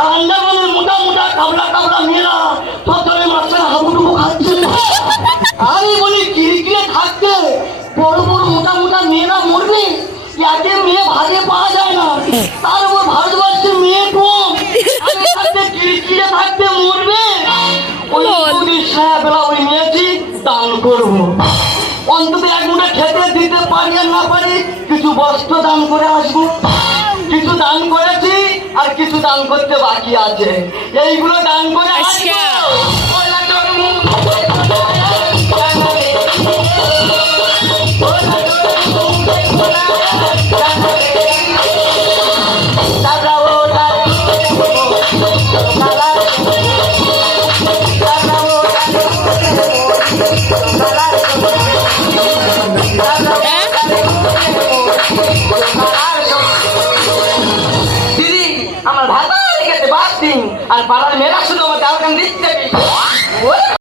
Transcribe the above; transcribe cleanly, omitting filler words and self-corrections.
আর আন্দামানের মোটা মোটা কাবলা কাবলা মেয়েরা সকালে মাছের হাবুডুবু খাচ্ছে। আমি বলি কিরকিরে থাকতে বড় বড় মোটা মোটা মেয়েরা মরবে, একে মেয়ে ভাগে পাওয়া যায় না, তার উপর ভারতবর্ষে মেয়ে কম, আমি থাকতে কিরকিরে থাকতে মরবে। ওই বেলা ওই মেয়েটি দান করবো, অন্তত এক মুঠে খেতে দিতে পারি আর না পারি কিছু বস্ত্র দান করে আসবো। কিছু দান করেছি আর কিছু দান করতে বাকি আছে, এইগুলো দান করে আসবো। দিদি আমার ভাতা লেগেছে বাদ দিন, আর পাড়ার মেয়েরা শুধু আমার গালকান দিচ্ছে।